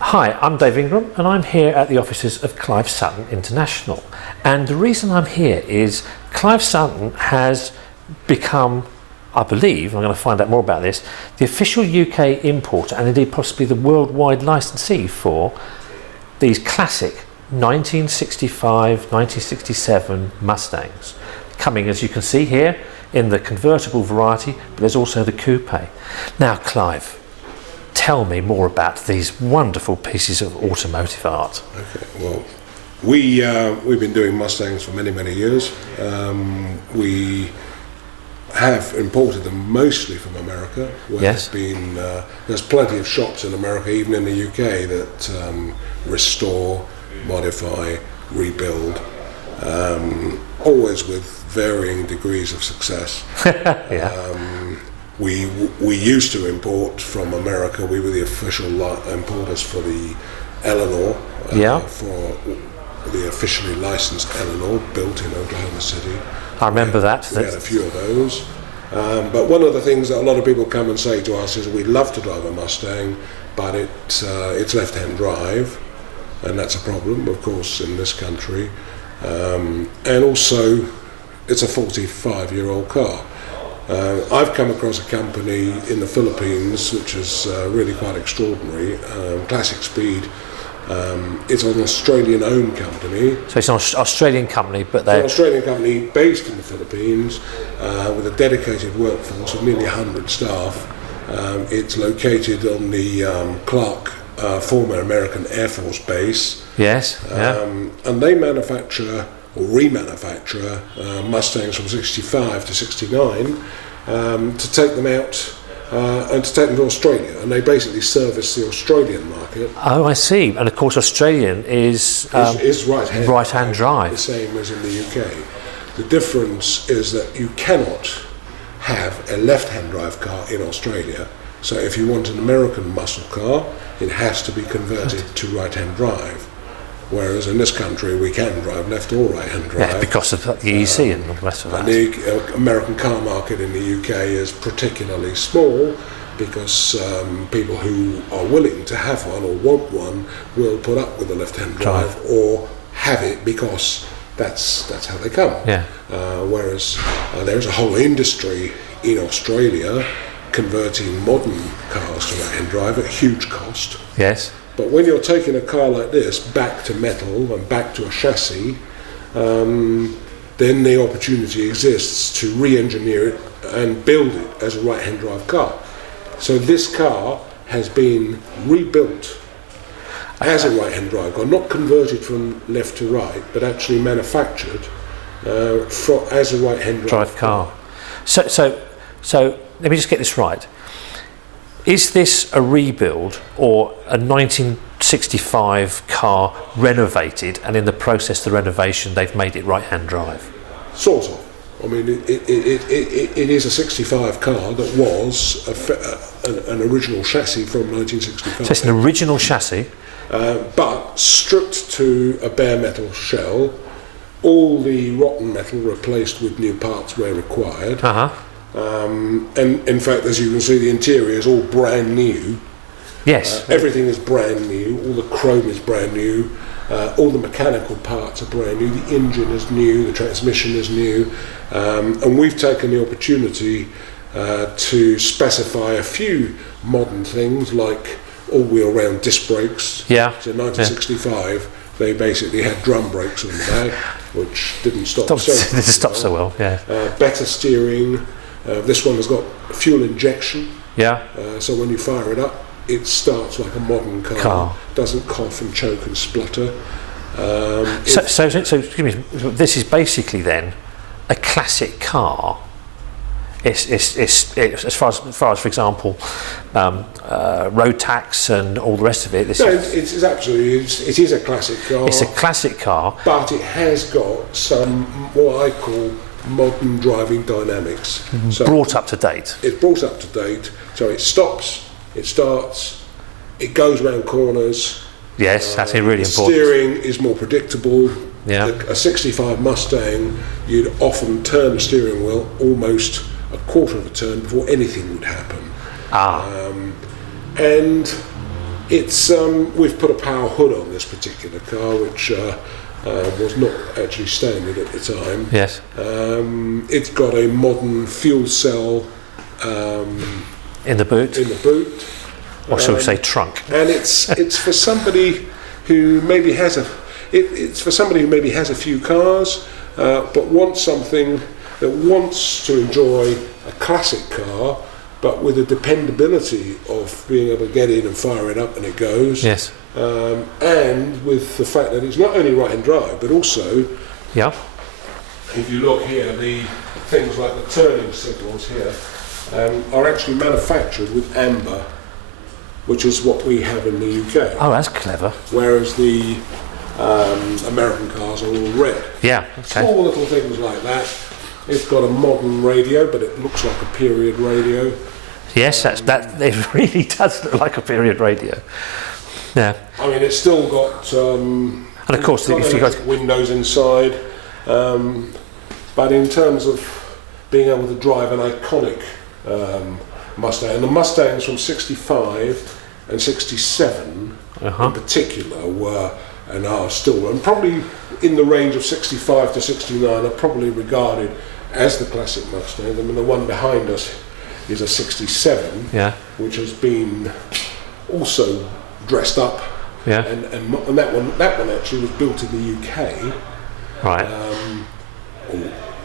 Hi, I'm Dave Ingram and I'm here at the offices of Clive Sutton International. And the reason I'm here is Clive Sutton has become, I believe, I'm going to find out more about this, the official UK importer and indeed possibly the worldwide licensee for these classic 1965, 1967 Mustangs. Coming, as you can see here, in the convertible variety, but there's also the coupe. Now, Clive, tell me more about these wonderful pieces of automotive art. Okay, well, we've been doing Mustangs for many years. We have imported them mostly from America, where Yes. there's plenty of shops in America, even in the UK, that restore, modify, rebuild, always with varying degrees of success. Yeah. We used to import from America. We were the official importers for the Eleanor, for the officially licensed Eleanor, built in Oklahoma City. I remember that. We had a few of those. But one of the things that a lot of people come and say to us is, we'd love to drive a Mustang, but it's left-hand drive, and that's a problem, of course, in this country. And also, it's a 45-year-old car. I've come across a company in the Philippines which is really quite extraordinary, Classic Speed. It's an Australian-owned company. So it's an Australian company, but they're... It's an Australian company based in the Philippines with a dedicated workforce of nearly 100 staff. It's located on the Clark, former American Air Force Base. Yes, yeah. And they manufacture or remanufacture Mustangs from 65 to 69 to take them out and to take them to Australia, and they basically service the Australian market. Oh, I see. And of course Australian is right-hand drive. The same as in the UK. The difference is that you cannot have a left-hand drive car in Australia, so if you want an American muscle car, it has to be converted to right-hand drive. Whereas in this country we can drive left or right-hand drive. Yeah, because of the EEC and all the rest of that. And the American car market in the UK is particularly small because people who are willing to have one or want one will put up with a left-hand drive or have it because that's how they come. Yeah. Whereas there's a whole industry in Australia converting modern cars to right-hand drive at a huge cost. Yes. But when you're taking a car like this back to metal and back to a chassis, then the opportunity exists to re-engineer it and build it as a right-hand drive car. So this car has been rebuilt as a right-hand drive car, not converted from left to right, but actually manufactured as a right-hand drive car. So let me just get this right. Is this a rebuild or a 1965 car renovated, and in the process of the renovation they've made it right-hand drive? Sort of. I mean, it is a 65 car that was an original chassis from 1965. So it's an original chassis? But stripped to a bare metal shell, all the rotten metal replaced with new parts where required. Uh-huh. And in fact, as you can see, the interior is all brand new. Yes. Everything is brand new. All the chrome is brand new. All the mechanical parts are brand new. The engine is new. The transmission is new. And we've taken the opportunity to specify a few modern things like all-wheel round disc brakes. Yeah. So in 1965, they basically had drum brakes on the back, which didn't stop so well. Yeah. Better steering. This one has got fuel injection. Yeah. So when you fire it up, it starts like a modern car. Doesn't cough and choke and splutter. So excuse me, this is basically then a classic car. It's as far as for example road tax and all the rest of it. It is a classic car. It's a classic car, but it has got some what I call modern driving dynamics. So brought up to date. It's brought up to date. So it stops, it starts, it goes around corners. Yes, that's really important. Steering is more predictable. Yeah. A 65 Mustang, you'd often turn the steering wheel almost a quarter of a turn before anything would happen. And It's we've put a power hood on this particular car, which was not actually standard at the time. Yes. It's got a modern fuel cell in the boot. Or shall we say trunk? And it's for somebody who maybe has it's for somebody who maybe has a few cars, but wants something that wants to enjoy a classic car, but with the dependability of being able to get in and fire it up and it goes. Yes. And with the fact that it's not only right-hand drive, but also, if you look here, the things like the turning signals here are actually manufactured with amber, which is what we have in the UK. Oh, that's clever. Whereas the American cars are all red. Yeah, okay. Small little things like that. It's got a modern radio, but it looks like a period radio. Yes, that it really does look like a period radio. Yeah. I mean, it's still got and of course, if you got windows inside, but in terms of being able to drive an iconic Mustang, and the Mustangs from 65 and 67 in particular were and are still, and probably in the range of 65 to 69 are probably regarded as the classic Mustang. I mean, the one behind us is a 67, which has been also dressed up, and that one actually was built in the UK, right,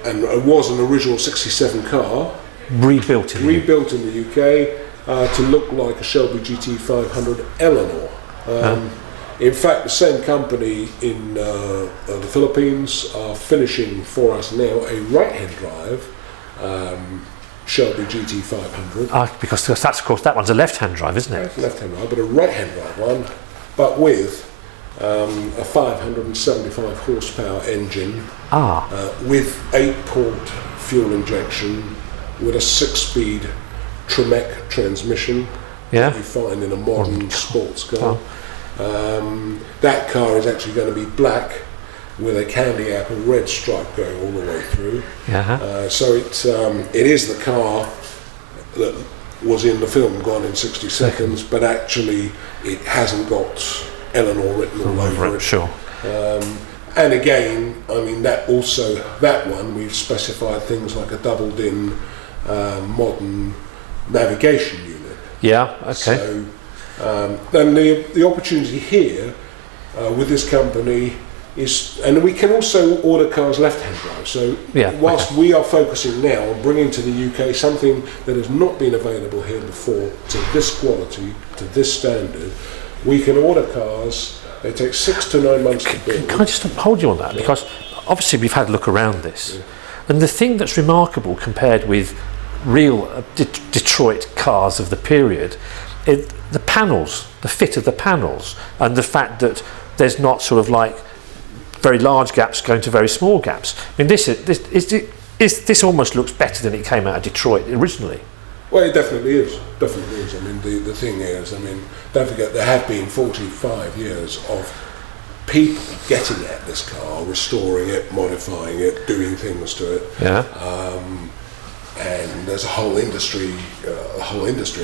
and it was an original 67 car, rebuilt in the UK to look like a Shelby GT 500 Eleanor. In fact, the same company in the Philippines are finishing for us now a right-hand drive Shelby GT 500. Because that's, of course, that one's a left-hand drive, isn't it? Left-hand drive, but a right-hand drive one, but with a 575 horsepower engine, with 8-port fuel injection, with a 6-speed Tremec transmission that you find in a modern sports car. That car is actually going to be black with a candy apple red stripe going all the way through. So it is the car that was in the film Gone in 60 Seconds, but actually it hasn't got Eleanor written all over it. Sure. And again, I mean, that one we've specified things like a doubled-in modern navigation unit. Yeah. Okay. So, and the opportunity here with this company is, and we can also order cars left-hand drive. So whilst we are focusing now on bringing to the UK something that has not been available here before to this quality, to this standard, we can order cars. They take 6 to 9 months to build. Can I just hold you on that? Because obviously we've had a look around this, and the thing that's remarkable compared with real Detroit cars of the period, the panels, the fit of the panels, and the fact that there's not sort of like very large gaps going to very small gaps. I mean, this almost looks better than it came out of Detroit originally. Well, it definitely is. I mean, the thing is, I mean, don't forget there have been 45 years of people getting at this car, restoring it, modifying it, doing things to it. And there's a whole industry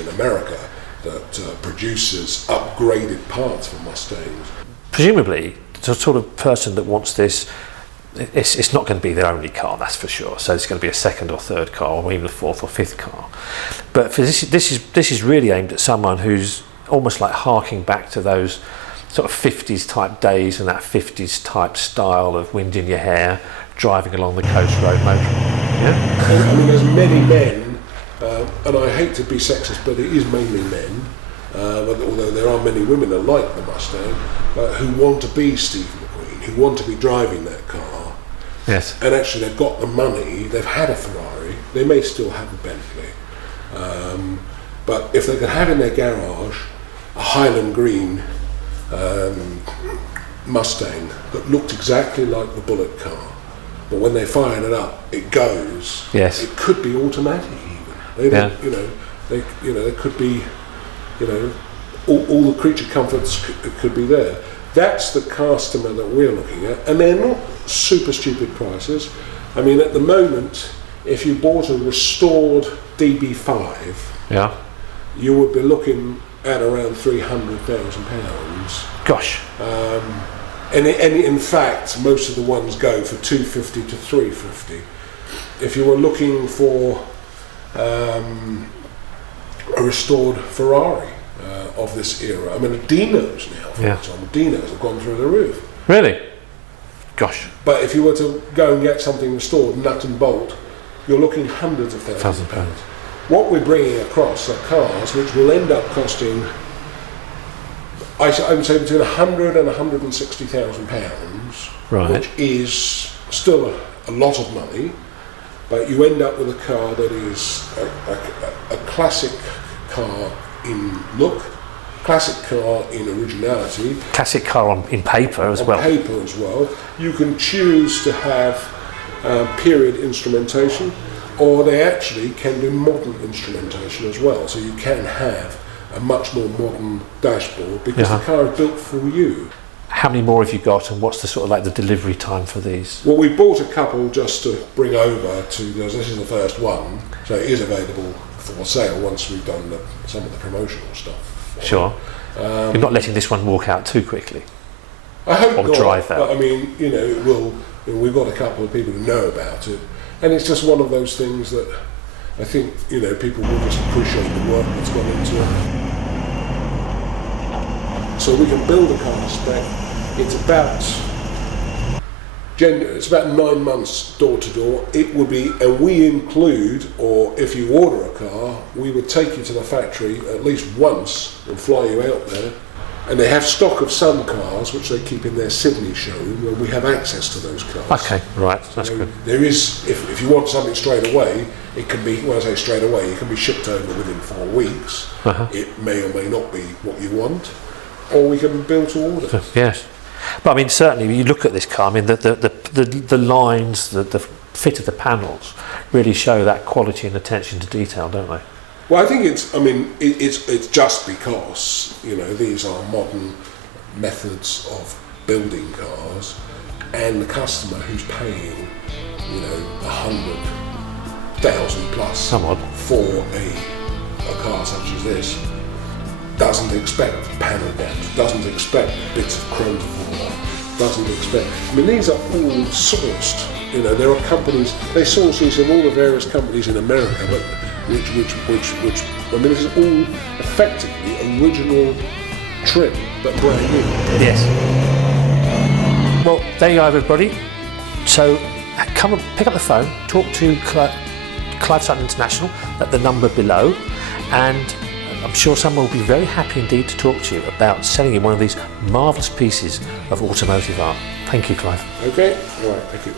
in America that produces upgraded parts for Mustangs. Presumably, the sort of person that wants this, it's not going to be their only car, that's for sure. So it's going to be a second or third car, or even a fourth or fifth car. But for this is really aimed at someone who's almost like harking back to those sort of 50s type days and that 50s type style of wind in your hair, driving along the coast road motoring. I mean, there's many men, and I hate to be sexist, but it is mainly men, although there are many women that like the Mustang, who want to be Steve McQueen, who want to be driving that car. Yes. And actually they've got the money, they've had a Ferrari, they may still have a Bentley, but if they could have in their garage a Highland Green Mustang that looked exactly like the Bullet car, but when they fired it up, it goes. Yes. It could be automatic even. They could be, all the creature comforts could be there. That's the customer that we're looking at, and they're not super stupid prices. I mean, at the moment, if you bought a restored DB5, you would be looking at around £300,000. Gosh. And in fact, most of the ones go for 250 to 350. If you were looking for a restored Ferrari of this era, I mean, Dinos now, for example, Dinos have gone through the roof. Really? Gosh. But if you were to go and get something restored, nut and bolt, you're looking hundreds of thousands of pounds. What we're bringing across are cars which will end up costing, I would say, between £100,000 and £160,000, right, which is still a lot of money, but you end up with a car that is a classic car in look, classic car in originality, classic car in paper as well. Paper as well. You can choose to have period instrumentation, or they actually can do modern instrumentation as well. So you can have a much more modern dashboard because the car is built for you. How many more have you got, and what's the sort of like the delivery time for these? Well, we bought a couple just to bring over to, because this is the first one, so it is available for sale once we've done some of the promotional stuff. Sure. You're not letting this one walk out too quickly. I hope or not, drive out. But I mean, you know, it will. You know, we've got a couple of people who know about it, and it's just one of those things that I think, you know, people will just appreciate the work that's gone into it. So we can build a car spec. It's about 9 months door to door. It would be, and we include, or if you order a car, we would take you to the factory at least once and fly you out there. And they have stock of some cars which they keep in their Sydney showroom, and we have access to those cars. Okay, right, that's good. There is, if you want something straight away, it can be, when I say straight away, it can be shipped over within 4 weeks. It may or may not be what you want, or we can build to order. Yes. But I mean, certainly, when you look at this car, I mean, the lines, the fit of the panels really show that quality and attention to detail, don't they? Well, I think it's just because, you know, these are modern methods of building cars, and the customer who's paying, you know, 100,000 plus for a car such as this, doesn't expect panel gaps, doesn't expect bits of chrome to fall off, doesn't expect. I mean, these are all sourced. You know, there are companies, they source these from all the various companies in America, but which I mean, this is all effectively original trim, but brand new. Yes. Well, there you go, everybody. So come and pick up the phone, talk to Clive Sutton International at the number below, and I'm sure someone will be very happy indeed to talk to you about selling you one of these marvellous pieces of automotive art. Thank you, Clive. Okay, all right, thank you.